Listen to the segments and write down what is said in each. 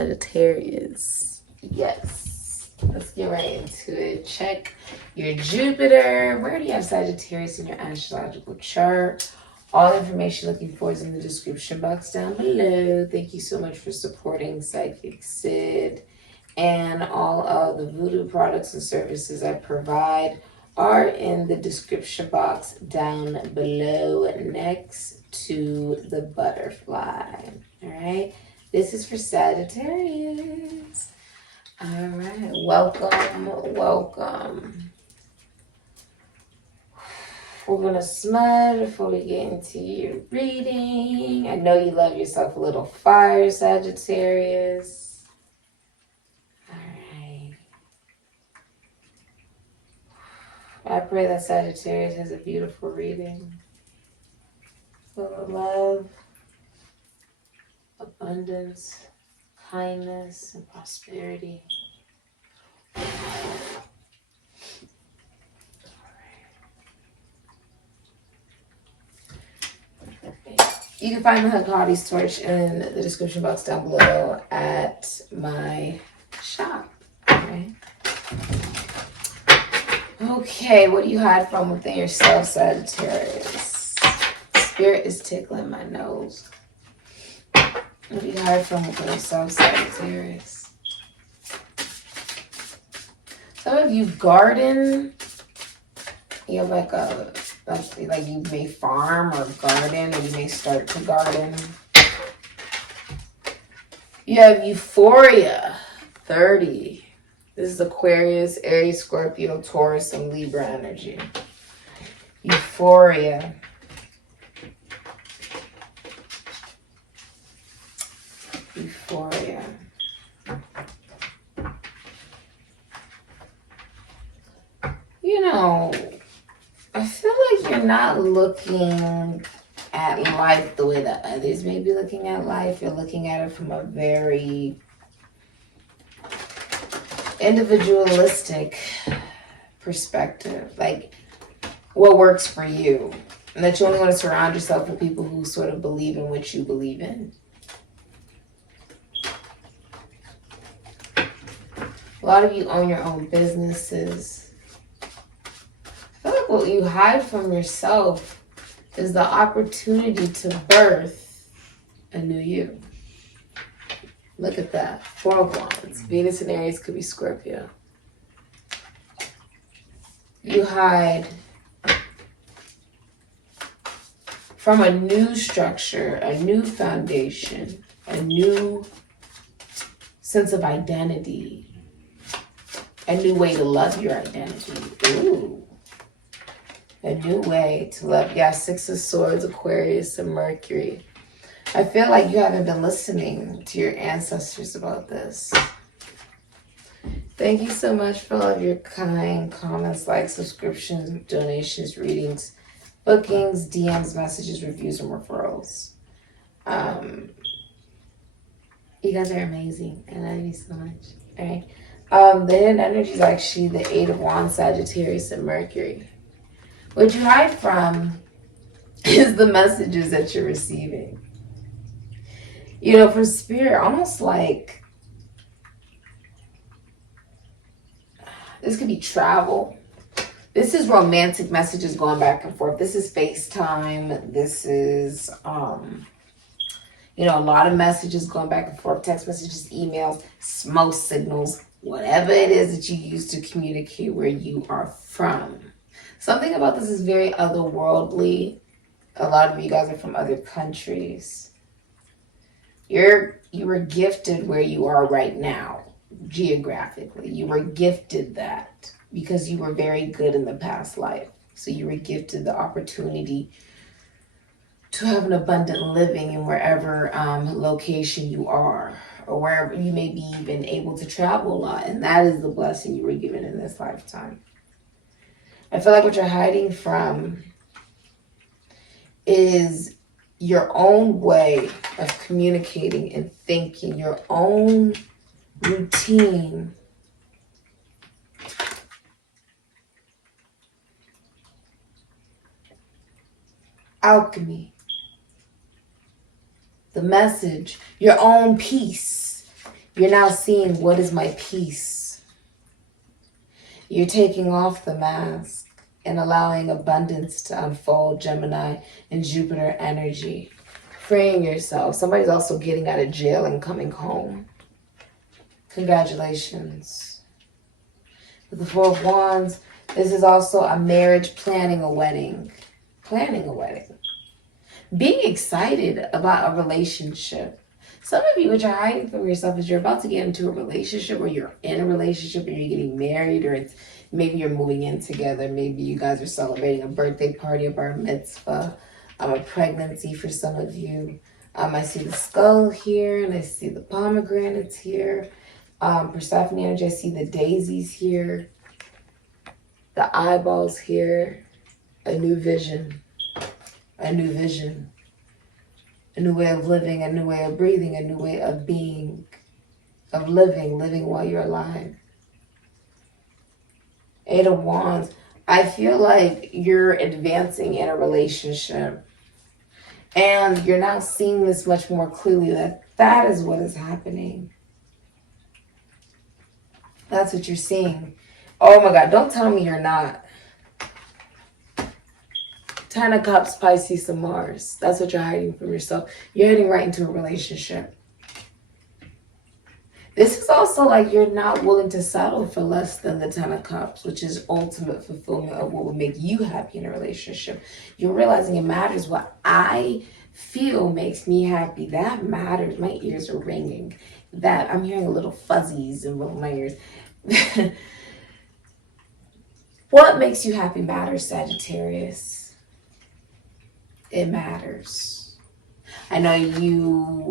Sagittarius. Yes. Let's get right into it. Check your Jupiter. Where do you have Sagittarius in your astrological chart? All the information looking for is in the description box down below. Thank you so much for supporting Sikiksyd. And all of the VOODOO products and services I provide are in the description box down below next to the butterfly. All right. This is for Sagittarius. All right. Welcome. Welcome. We're going to smudge before we get into your reading. I know you love yourself a little fire, Sagittarius. All right. I pray that Sagittarius has a beautiful reading. Full of love, abundance, kindness, and prosperity. You can find the Hagadi's torch in the description box down below at my shop. Okay. Okay, what do you hide from within yourself, Sagittarius? Spirit is tickling my nose. What do you hide from within yourself, Sagittarius? Some of you garden. You have like you may farm or garden, or you may start to garden. You have Euphoria, 30. This is Aquarius, Aries, Scorpio, Taurus, and Libra energy. Euphoria. Euphoria. You know, I feel like you're not looking at life the way that others may be looking at life. You're looking at it from a very individualistic perspective. Like, what works for you. And that you only want to surround yourself with people who sort of believe in what you believe in. A lot of you own your own businesses. I feel like what you hide from yourself is the opportunity to birth a new you. Look at that. 4 of Wands. Venus and Aries could be Scorpio. You hide from a new structure, a new foundation, a new sense of identity, a new way to love your identity. Ooh. A new way to love. Yeah, 6 of Swords, Aquarius, and Mercury. I feel like you haven't been listening to your ancestors about this. Thank you so much for all of your kind comments, likes, subscriptions, donations, readings, bookings, DMs, messages, reviews, and referrals. You guys are amazing. I love you so much. All right. The hidden energy is actually the 8 of Wands, Sagittarius, and Mercury. What you hide from is the messages that you're receiving. You know, for Spirit, almost like this could be travel. This is romantic messages going back and forth. This is FaceTime. This is, you know, a lot of messages going back and forth. Text messages, emails, smoke signals, whatever it is that you use to communicate where you are from. Something about this is very otherworldly. A lot of you guys are from other countries. You were gifted where you are right now, geographically. You were gifted that because you were very good in the past life. So you were gifted the opportunity to have an abundant living in wherever location you are, or wherever you may be even able to travel a lot. And that is the blessing you were given in this lifetime. I feel like what you're hiding from is your own way of communicating and thinking, your own routine. Alchemy. The message, your own peace. You're now seeing, what is my peace? You're taking off the mask and allowing abundance to unfold, Gemini and Jupiter energy. Freeing yourself. Somebody's also getting out of jail and coming home. Congratulations. With the Four of Wands, this is also a marriage, planning a wedding. Planning a wedding. Being excited about a relationship. Some of you, which are hiding from yourself, is you're about to get into a relationship, or you're in a relationship, or you're getting married, or it's maybe you're moving in together. Maybe you guys are celebrating a birthday party, a bar mitzvah, a pregnancy for some of you. I see the skull here, and I see the pomegranates here. Persephone energy, I see the daisies here, the eyeballs here. A new vision, a new vision, a new way of living, a new way of breathing, a new way of being, of living while you're alive. Eight of Wands, I feel like you're advancing in a relationship, and you're now seeing this much more clearly, that is what is happening. That's what you're seeing. Oh my God, don't tell me you're not. Ten of Cups, Pisces, and Mars. That's what you're hiding from yourself. You're heading right into a relationship. This is also like you're not willing to settle for less than the Ten of Cups, which is ultimate fulfillment of what would make you happy in a relationship. You're realizing it matters. What I feel makes me happy. That matters. My ears are ringing. That I'm hearing a little fuzzies in both my ears. What makes you happy matters, Sagittarius. It matters. I know you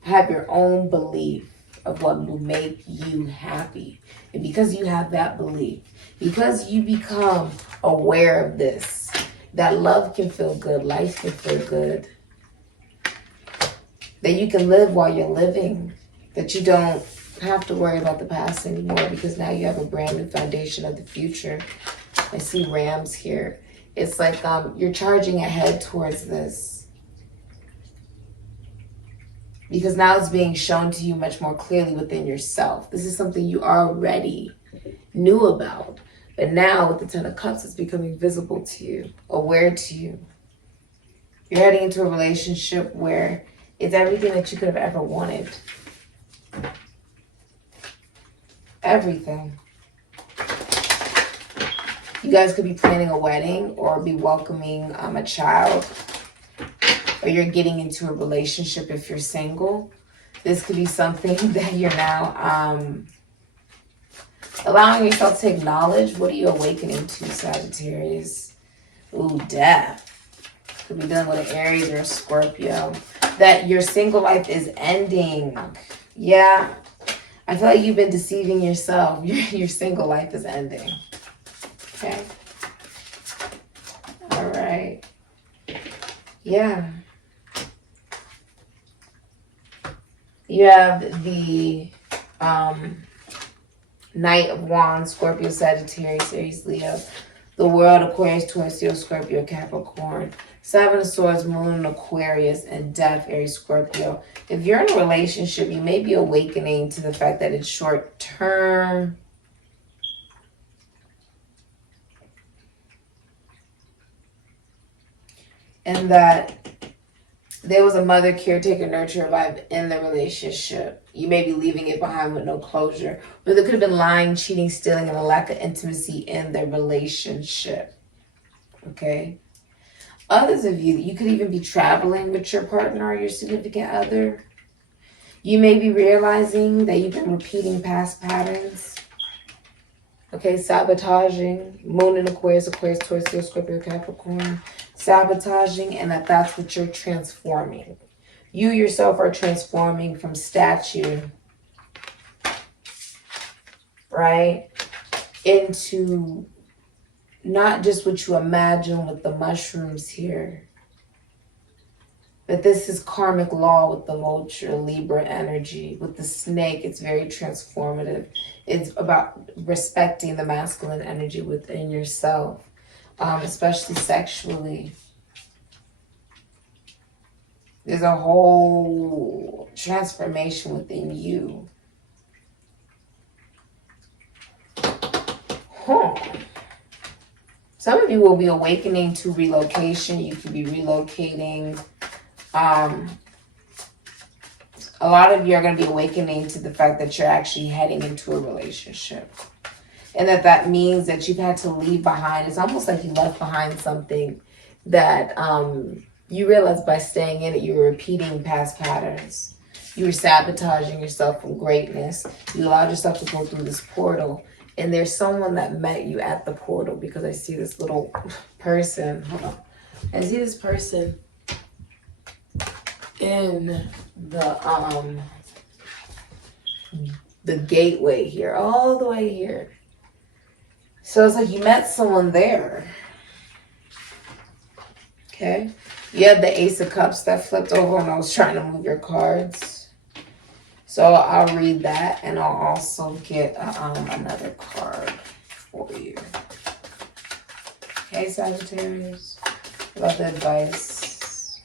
have your own belief of what will make you happy. And because you have that belief, because you become aware of this, that love can feel good, life can feel good, that you can live while you're living, that you don't have to worry about the past anymore, because now you have a brand new foundation of the future. I see rams here. It's like you're charging ahead towards this, because now it's being shown to you much more clearly within yourself. This is something you already knew about, but now with the Ten of Cups, it's becoming visible to you, aware to you. You're heading into a relationship where it's everything that you could have ever wanted. Everything. You guys could be planning a wedding or be welcoming a child, or you're getting into a relationship if you're single. This could be something that you're now allowing yourself to acknowledge. What are you awakening to, Sagittarius? Ooh, death. Could be dealing with an Aries or a Scorpio. That your single life is ending. Yeah. I feel like you've been deceiving yourself. Your single life is ending. Okay. All right. Yeah. You have the Knight of Wands, Scorpio, Sagittarius, Aries, Leo. The World, Aquarius, Taurus, Leo, Scorpio, Capricorn. Seven of Swords, Moon, Aquarius, and Death, Aries, Scorpio. If you're in a relationship, you may be awakening to the fact that it's short term. And that there was a mother, caretaker, nurturer vibe in the relationship. You may be leaving it behind with no closure. But there could have been lying, cheating, stealing, and a lack of intimacy in the relationship. Okay? Others of you, you could even be traveling with your partner or your significant other. You may be realizing that you've been repeating past patterns. Okay, sabotaging. Moon in Aquarius, Aquarius, Taurus, Leo, Scorpio, Capricorn. Sabotaging, and that's what you're transforming. You yourself are transforming from statue, right, into not just what you imagine with the mushrooms here, but this is karmic law with the vulture, Libra energy. With the snake, it's very transformative. It's about respecting the masculine energy within yourself. Especially sexually. There's a whole transformation within you. Some of you will be awakening to relocation. You could be relocating. A lot of you are going to be awakening to the fact that you're actually heading into a relationship. And that means that you've had to leave behind. It's almost like you left behind something that you realized by staying in it, you were repeating past patterns. You were sabotaging yourself from greatness. You allowed yourself to go through this portal. And there's someone that met you at the portal, because I see this little person. Hold on. I see this person in the gateway here, all the way here. So it's like you met someone there. Okay. You have the Ace of Cups that flipped over when I was trying to move your cards. So I'll read that, and I'll also get another card for you. Okay, Sagittarius. Love the advice.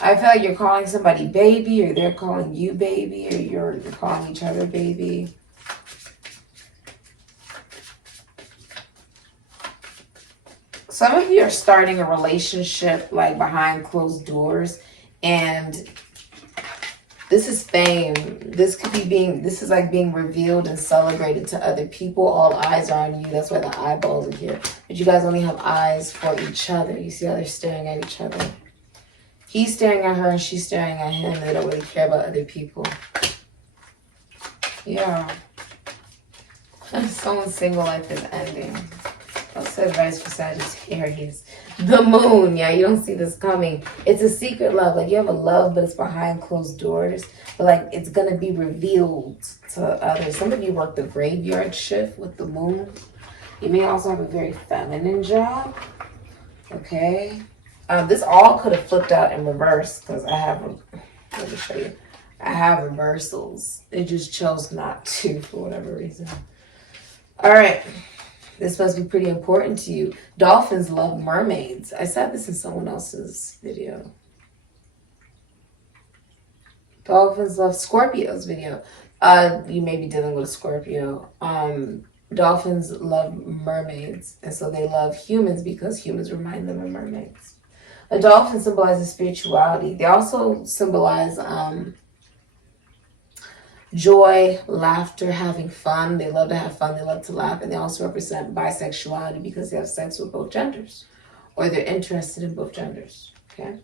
I feel like you're calling somebody baby, or they're calling you baby, or you're calling each other baby. Some of you are starting a relationship like behind closed doors, and this is fame. This could be this is like being revealed and celebrated to other people. All eyes are on you. That's why the eyeballs are here. But you guys only have eyes for each other. You see how they're staring at each other? He's staring at her and she's staring at him. They don't really care about other people. Yeah. Someone's single life is ending. What's the advice for Sagittarius? The moon. Yeah, you don't see this coming. It's a secret love. Like you have a love, but it's behind closed doors. But like it's going to be revealed to others. Some of you work the graveyard shift with the moon. You may also have a very feminine job. Okay. This all could have flipped out in reverse because I have, let me show you. I have reversals. It just chose not to for whatever reason. All right. This must be pretty important to you. Dolphins love mermaids. I said this in someone else's video. Dolphins love Scorpio's video. You may be dealing with a Scorpio. Dolphins love mermaids. And so they love humans because humans remind them of mermaids. A dolphin symbolizes spirituality. They also symbolize joy, laughter, having fun. They love to have fun. They love to laugh. And they also represent bisexuality because they have sex with both genders. Or they're interested in both genders. Okay.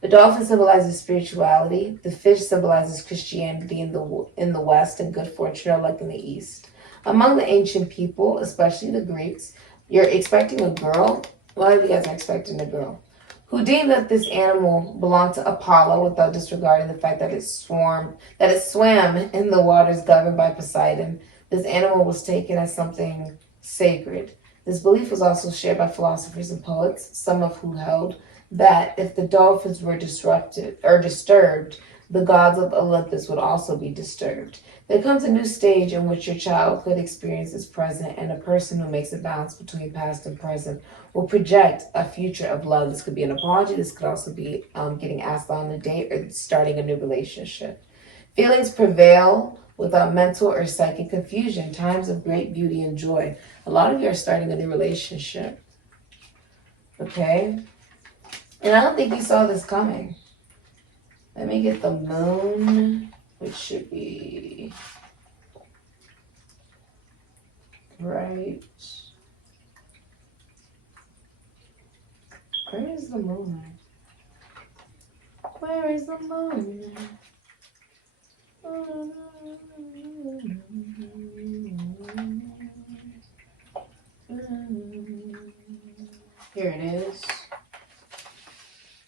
The dolphin symbolizes spirituality. The fish symbolizes Christianity in the West and good fortune, like in the East. Among the ancient people, especially the Greeks, you're expecting a girl. A lot of you guys are expecting a girl. Who deemed that this animal belonged to Apollo without disregarding the fact that it swam in the waters governed by Poseidon. This animal was taken as something sacred. This belief was also shared by philosophers and poets, some of who held that if the dolphins were disturbed, the gods of Olympus would also be disturbed. There comes a new stage in which your childhood experience is present, and a person who makes a balance between past and present will project a future of love. This could be an apology. This could also be getting asked on a date or starting a new relationship. Feelings prevail without mental or psychic confusion. Times of great beauty and joy. A lot of you are starting a new relationship. Okay? And I don't think you saw this coming. Let me get the moon, which should be right. Where is the moon? Where is the moon? Here it is.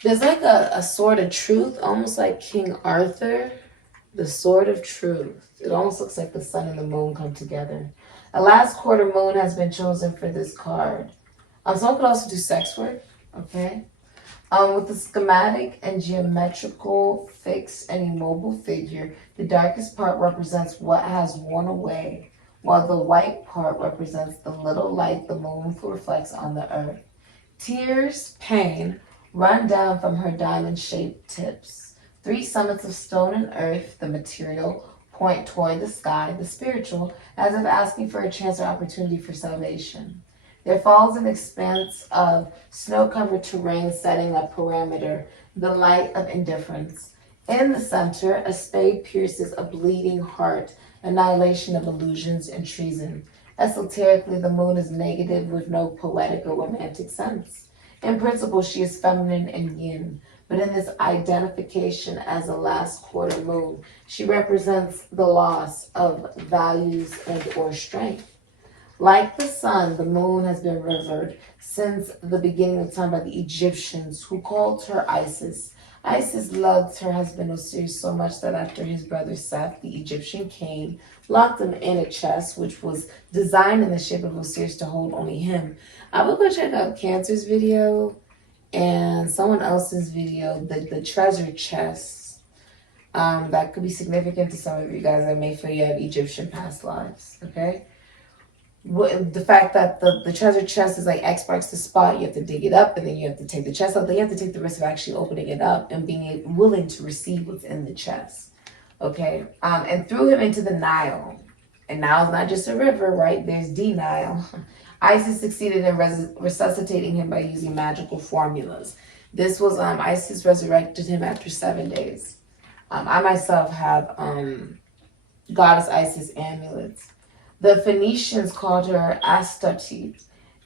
There's like a sword of truth, almost like King Arthur. The sword of truth. It almost looks like the sun and the moon come together. A last quarter moon has been chosen for this card. Someone could also do sex work, okay? With the schematic and geometrical, fixed and immobile figure, the darkest part represents what has worn away, while the white part represents the little light the moon reflects on the earth. Tears, pain, run down from her diamond-shaped tips. 3 summits of stone and earth, the material, point toward the sky, the spiritual, as if asking for a chance or opportunity for salvation. There falls an expanse of snow-covered terrain setting a parameter, the light of indifference. In the center, a spade pierces a bleeding heart, annihilation of illusions and treason. Esoterically, the moon is negative with no poetic or romantic sense. In principle, she is feminine and yin, but in this identification as a last quarter moon, she represents the loss of values and or strength. Like the sun, the moon has been revered since the beginning of time by the Egyptians, who called her Isis. Isis loved her husband Osiris so much that after his brother Seth, the Egyptian king, locked him in a chest, which was designed in the shape of Osiris to hold only him. I will go check out Cancer's video and someone else's video, the treasure chest. That could be significant to some of you guys that may feel you have Egyptian past lives, okay? The fact that the treasure chest is like X marks the spot, you have to dig it up and then you have to take the chest out. Then you have to take the risk of actually opening it up and being willing to receive what's in the chest. Okay, and threw him into the Nile. And Nile's not just a river, right? There's the Nile. Isis succeeded in resuscitating him by using magical formulas. This was, Isis resurrected him after 7 days. I myself have Goddess Isis amulets. The Phoenicians called her Astarte,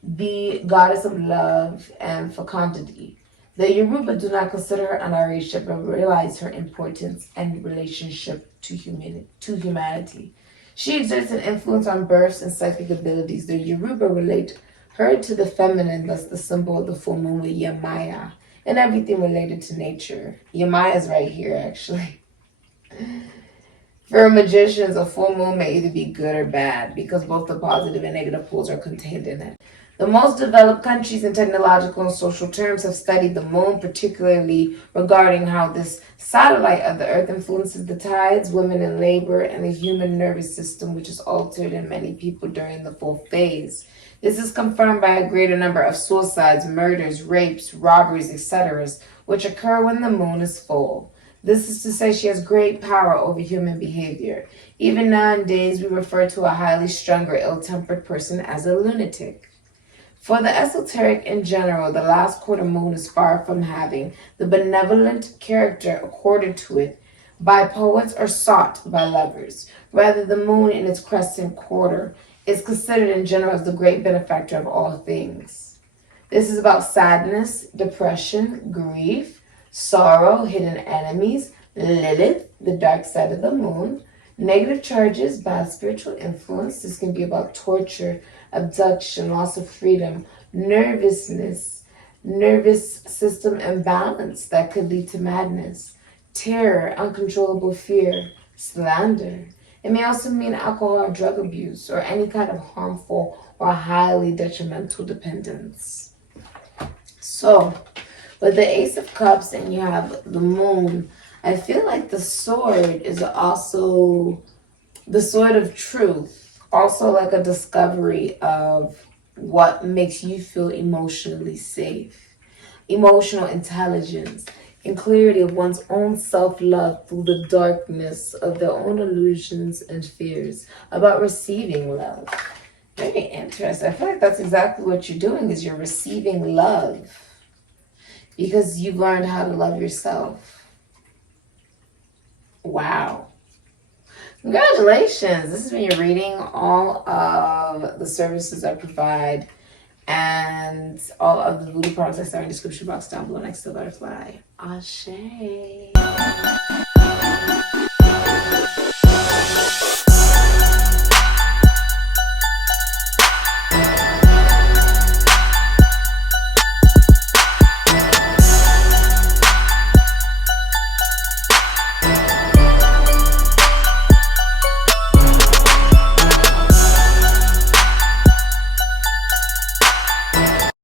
the goddess of love and fecundity. The Yoruba do not consider her an Orisha, but realize her importance and relationship to humanity. She exerts an influence on births and psychic abilities. The Yoruba relate her to the feminine, thus the symbol of the full moon with Yemaya, and everything related to nature. Yemaya is right here, actually. For magicians, a full moon may either be good or bad because both the positive and negative poles are contained in it. The most developed countries in technological and social terms have studied the moon, particularly regarding how this satellite of the earth influences the tides, women in labor, and the human nervous system, which is altered in many people during the full phase. This is confirmed by a greater number of suicides, murders, rapes, robberies, etc., which occur when the moon is full. This is to say she has great power over human behavior. Even nowadays, we refer to a highly strung or ill-tempered person as a lunatic. For the esoteric in general, the last quarter moon is far from having the benevolent character accorded to it by poets or sought by lovers. Rather, the moon in its crescent quarter is considered in general as the great benefactor of all things. This is about sadness, depression, grief, sorrow, hidden enemies, Lilith, the dark side of the moon, negative charges, bad spiritual influence. This can be about torture, abduction, loss of freedom, nervousness, nervous system imbalance that could lead to madness, terror, uncontrollable fear, slander. It may also mean alcohol or drug abuse or any kind of harmful or highly detrimental dependence. So, with the Ace of Cups and you have the moon, I feel like the sword is also the sword of truth, also like a discovery of what makes you feel emotionally safe, emotional intelligence, and clarity of one's own self-love through the darkness of their own illusions and fears, about receiving love. Very interesting. I feel like that's exactly what you're doing, is you're receiving love because you've learned how to love yourself. Wow. Congratulations. This has been your reading. All of the services I provide and all of the voodoo products I start in the description box down below next to the butterfly. Ashe.